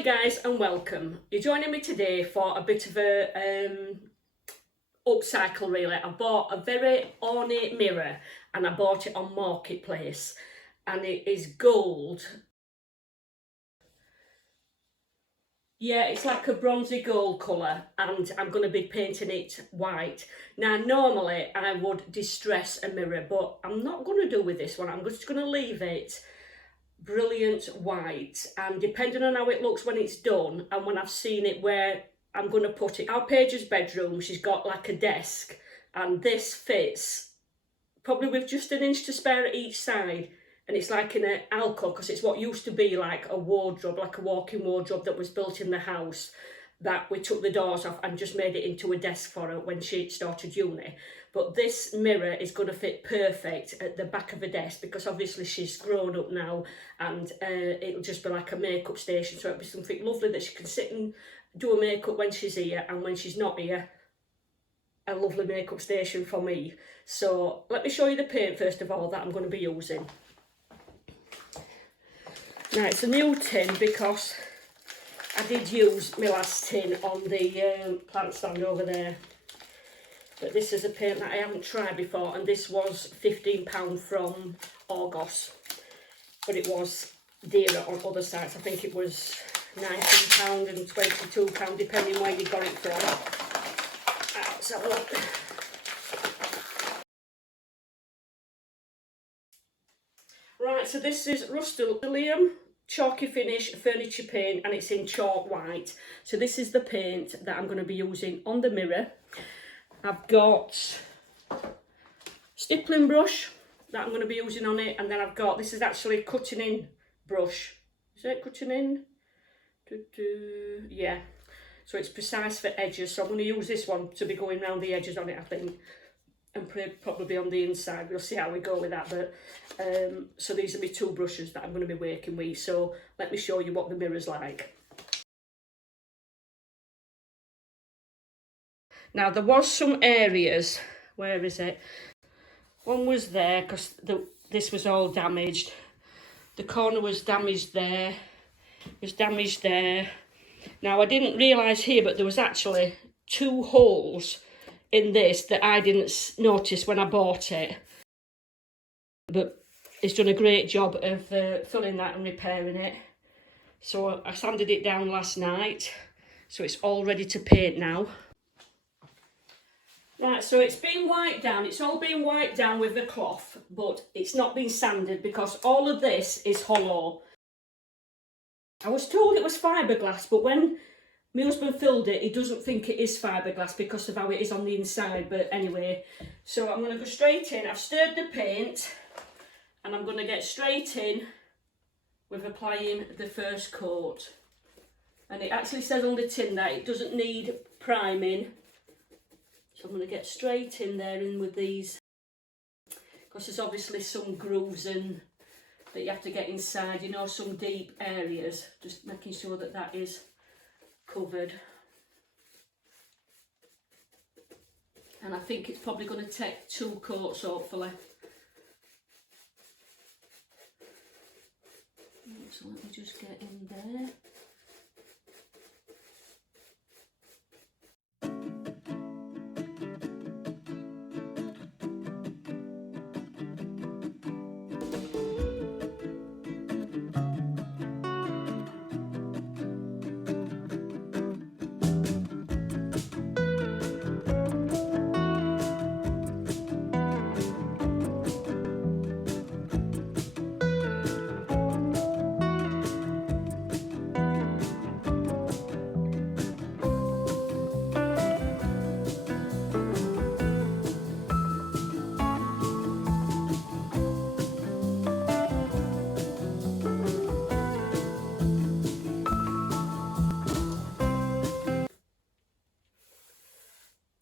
Hi guys and welcome. You're joining me today for a bit of a upcycle really. I bought a very ornate mirror and I bought it on Marketplace and it is gold. Yeah, it's like a bronzy gold colour and I'm going to be painting it white. Now normally I would distress a mirror, but I'm not going to do with this one. I'm just going to leave it brilliant white, and depending on how it looks when it's done and when I've seen it where I'm going to put it. Our Paige's bedroom, she's got like a desk and this fits probably with just an inch to spare at each side, and it's like in an alcove because it's what used to be like a wardrobe, like a walk-in wardrobe that was built in the house that we took the doors off and just made it into a desk for her when she started uni. But this mirror is going to fit perfect at the back of a desk because obviously she's grown up now, and it'll just be like a makeup station, so it'll be something lovely that she can sit and do a makeup when she's here, and when she's not here, a lovely makeup station for me. So let me show you the paint first of all that I'm going to be using. Now it's a new tin because I did use my last tin on the plant stand over there. But this is a paint that I haven't tried before, and this was £15 from Argos. But it was dearer on other sites. I think it was £19 and £22 depending where you got it from. Let's have a look. Right, so this is Rust-Oleum chalky finish furniture paint, and it's in chalk white. So this is the paint that I'm going to be using on the mirror. I've got stippling brush that I'm going to be using on it, and then I've got, this is actually cutting in brush. Is it cutting in? Yeah, so it's precise for edges, so I'm going to use this one to be going around the edges on it, I think, and probably on the inside. We'll see how we go with that. But so these are my two brushes that I'm going to be working with, so let me show you what the mirror's like. Now there was some areas, where is it? One was there because this was all damaged. The corner was damaged there, was damaged there. Now I didn't realise here, but there was actually two holes in this that I didn't notice when I bought it. But it's done a great job of filling that and repairing it. So I sanded it down last night, so it's all ready to paint now. Right, so it's been wiped down, it's all been wiped down with the cloth, but it's not been sanded because all of this is hollow. I was told it was fiberglass, but when my husband filled it, he doesn't think it is fiberglass because of how it is on the inside. But anyway, so I'm going to go straight in. I've stirred the paint and I'm going to get straight in with applying the first coat. And it actually says on the tin that it doesn't need priming. So I'm going to get straight in there in with these, because there's obviously some grooves and that you have to get inside, you know, some deep areas, just making sure that that is covered. And I think it's probably going to take 2 coats hopefully. So let me just get in there.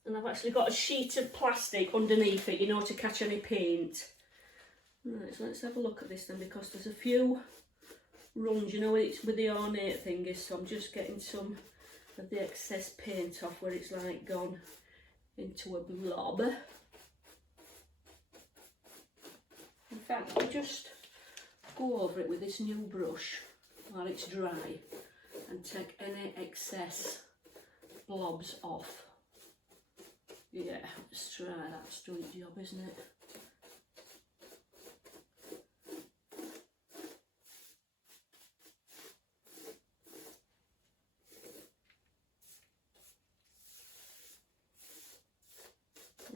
And I've actually got a sheet of plastic underneath it, you know, to catch any paint. Right, so let's have a look at this then, because there's a few runs, you know, it's with the ornate thingies, so I'm just getting some of the excess paint off where it's like gone into a blob. In fact, I'll just go over it with this new brush while it's dry. and take any excess blobs off. Yeah, let's try that. It's doing the job, isn't it?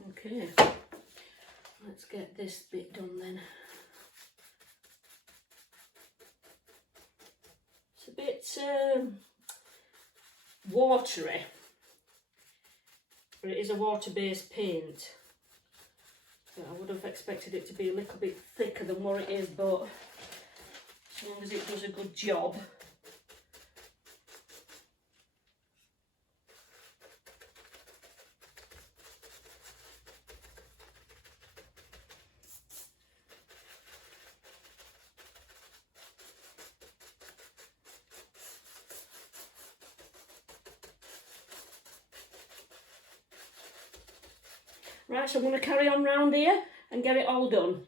Okay, let's get this bit done then. It's a bit watery, but it is a water-based paint. So I would have expected it to be a little bit thicker than what it is, but as long as it does a good job. Right, so I'm going to carry on round here and get it all done.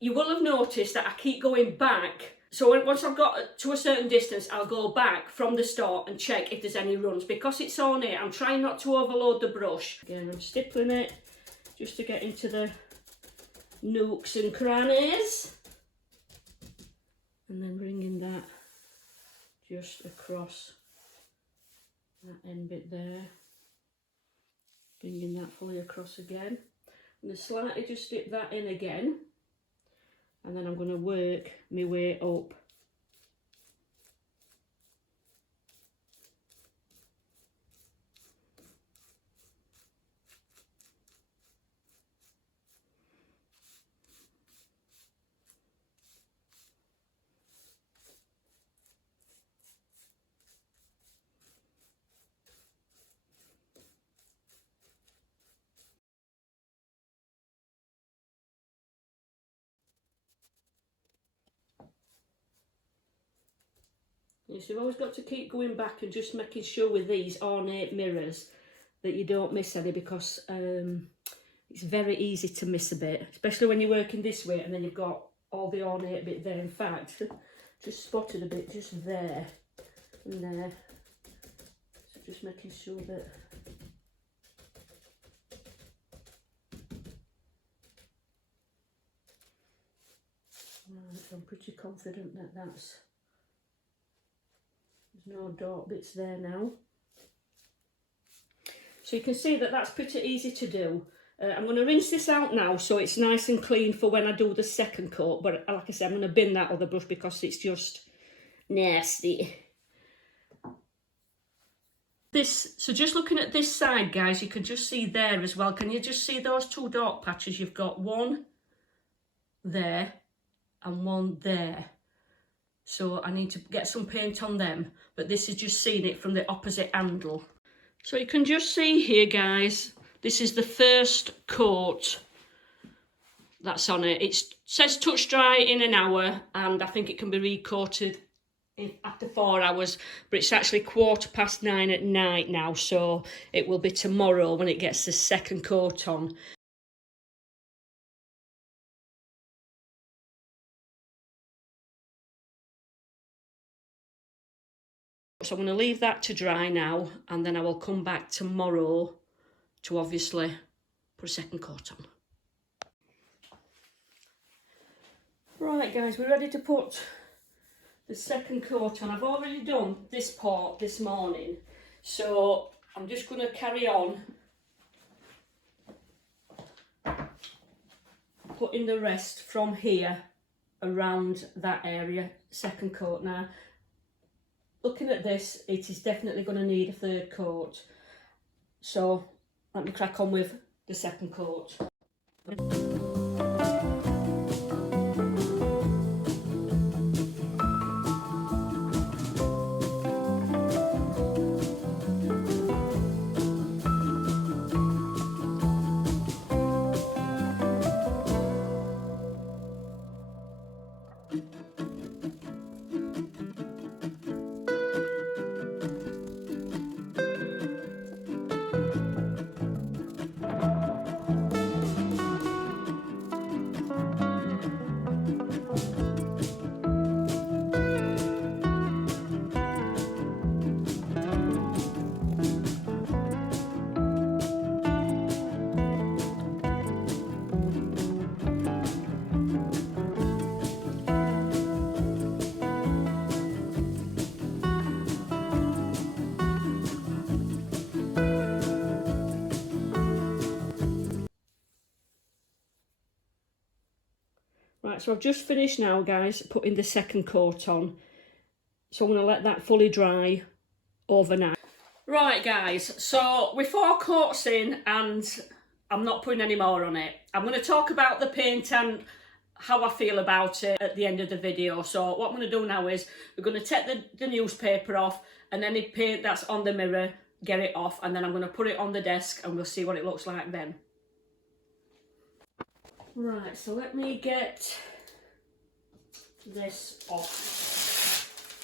You will have noticed that I keep going back. So once I've got to a certain distance, I'll go back from the start and check if there's any runs. Because it's ornate, I'm trying not to overload the brush. Again, I'm stippling it just to get into the nooks and crannies. And then bringing that just across that end bit there. Bringing that fully across again. I'm going to slightly just dip that in again. And then I'm going to work my way up. So you've always got to keep going back and just making sure with these ornate mirrors that you don't miss any, because it's very easy to miss a bit, especially when you're working this way and then you've got all the ornate bit there. In fact, just spotted a bit just there and there. So just making sure that I'm pretty confident that there's no dark bits there now. So you can see that that's pretty easy to do. I'm going to rinse this out now so it's nice and clean for when I do the second coat, but like I said, I'm going to bin that other brush because it's just nasty. So just looking at this side, guys, you can just see there as well. Can you just see those two dark patches? You've got one there and one there. So I need to get some paint on them, but this is just seeing it from the opposite angle. So you can just see here, guys, this is the first coat that's on it. It says touch dry in an hour, and I think it can be recoated after 4 hours, but it's actually 9:15 at night now, so it will be tomorrow when it gets the second coat on. So I'm going to leave that to dry now, and then I will come back tomorrow to obviously put a second coat on. Right, guys, we're ready to put the second coat on. I've already done this part this morning, so I'm just going to carry on putting the rest from here around that area, second coat. Now, looking at this, it is definitely going to need a third coat. So let me crack on with the second coat. Right, so I've just finished now, guys, putting the second coat on. So I'm going to let that fully dry overnight. Right, guys, so with 4 coats in, and I'm not putting any more on it. I'm going to talk about the paint and how I feel about it at the end of the video. So what I'm going to do now is we're going to take the newspaper off, and any paint that's on the mirror, get it off, and then I'm going to put it on the desk and we'll see what it looks like then. Right, so let me get this off.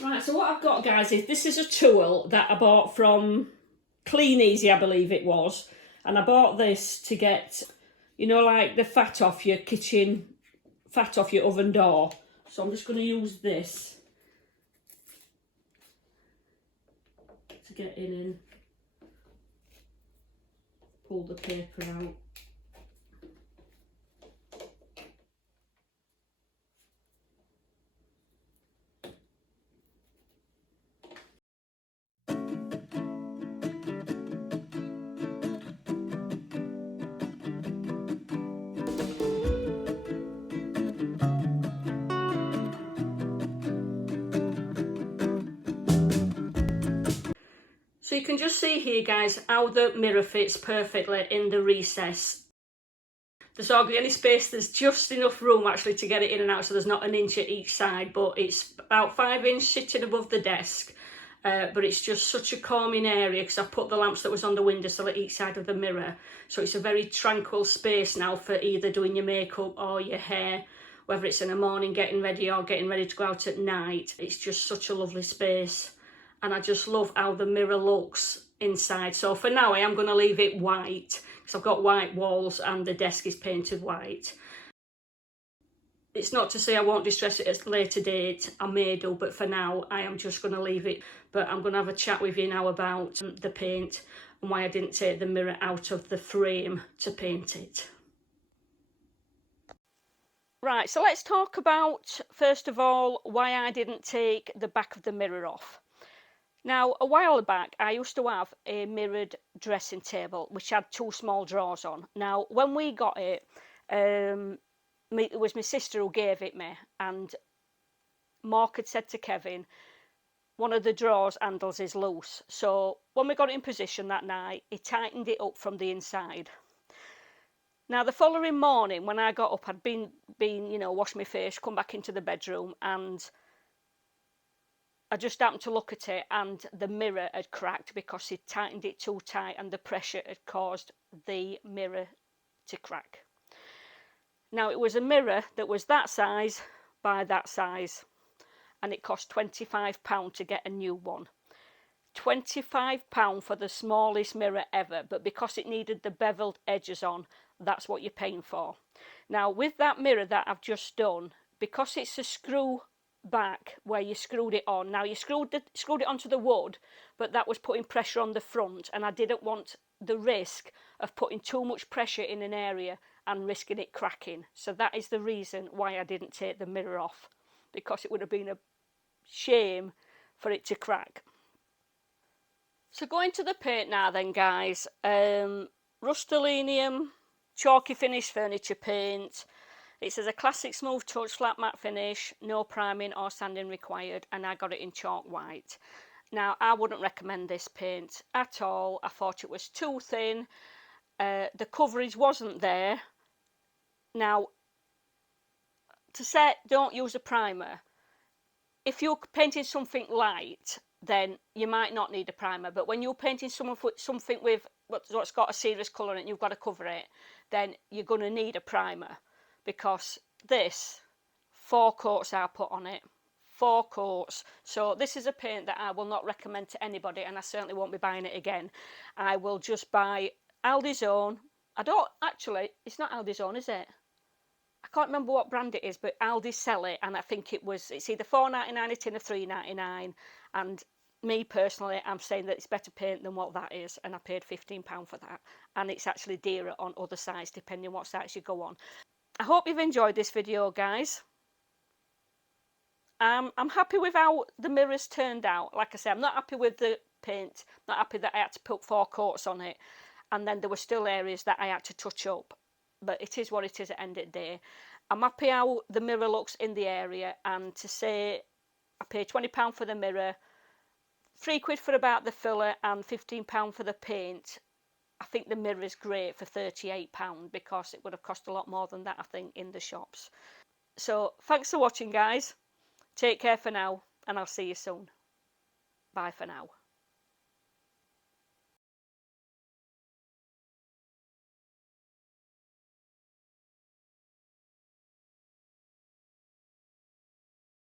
Right, so what I've got, guys, is this is a tool that I bought from Clean Easy, I believe it was. And I bought this to get, you know, like the fat off your kitchen, fat off your oven door. So I'm just going to use this to get in and pull the paper out. So you can just see here, guys, how the mirror fits perfectly in the recess. There's hardly any space, there's just enough room actually to get it in and out, so there's not an inch at each side, but it's about 5 inches sitting above the desk. But it's just such a calming area because I've put the lamps that was on the windowsill at each side of the mirror. So it's a very tranquil space now for either doing your makeup or your hair, whether it's in the morning getting ready or getting ready to go out at night. It's just such a lovely space. And I just love how the mirror looks inside. So for now I am going to leave it white because I've got white walls and the desk is painted white. It's not to say I won't distress it at a later date, I may do, but for now I am just going to leave it. But I'm going to have a chat with you now about the paint and why I didn't take the mirror out of the frame to paint it. Right, so let's talk about, first of all, why I didn't take the back of the mirror off. Now, a while back, I used to have a mirrored dressing table, which had 2 small drawers on. Now, when we got it, it was my sister who gave it me, and Mark had said to Kevin, one of the drawers handles is loose. So when we got it in position that night, he tightened it up from the inside. Now, the following morning, when I got up, I'd been you know, washed my face, come back into the bedroom, and I just happened to look at it, and the mirror had cracked because he'd tightened it too tight, and the pressure had caused the mirror to crack. Now, it was a mirror that was that size by that size, and it cost £25 to get a new one. £25 for the smallest mirror ever, but because it needed the beveled edges on, that's what you're paying for. Now, with that mirror that I've just done, because it's a screw back where you screwed it on, now you screwed it onto the wood, but that was putting pressure on the front, and I didn't want the risk of putting too much pressure in an area and risking it cracking. So that is the reason why I didn't take the mirror off, because it would have been a shame for it to crack. So going to the paint now then, guys. Rust-Oleum chalky finish furniture paint. It says a classic smooth touch flat matte finish, no priming or sanding required, and I got it in chalk white. Now I wouldn't recommend this paint at all. I thought it was too thin. The coverage wasn't there. Now, to say don't use a primer, if you're painting something light, then you might not need a primer. But when you're painting something with what's got a serious colour and you've got to cover it, then you're going to need a primer, because this 4 coats I put on it. 4 coats. So this is a paint that I will not recommend to anybody, and I certainly won't be buying it again. I will just buy Aldi's Own. I don't actually, it's not Aldi's Own, is it? I can't remember what brand it is, but Aldi sell it, and I think it's either £4.99 a tin or £3.99. And me personally, I'm saying that it's better paint than what that is, and I paid £15 for that. And it's actually dearer on other sites, depending on what sites you go on. I hope you've enjoyed this video, guys. I'm happy with how the mirrors turned out. Like I say, I'm not happy with the paint, not happy that I had to put 4 coats on it, and then there were still areas that I had to touch up. But it is what it is at the end of the day. I'm happy how the mirror looks in the area, and to say I paid £20 for the mirror, £3 for about the filler, and £15 for the paint. I think the mirror is great for £38, because it would have cost a lot more than that, I think, in the shops. So thanks for watching, guys. Take care for now, and I'll see you soon. Bye for now.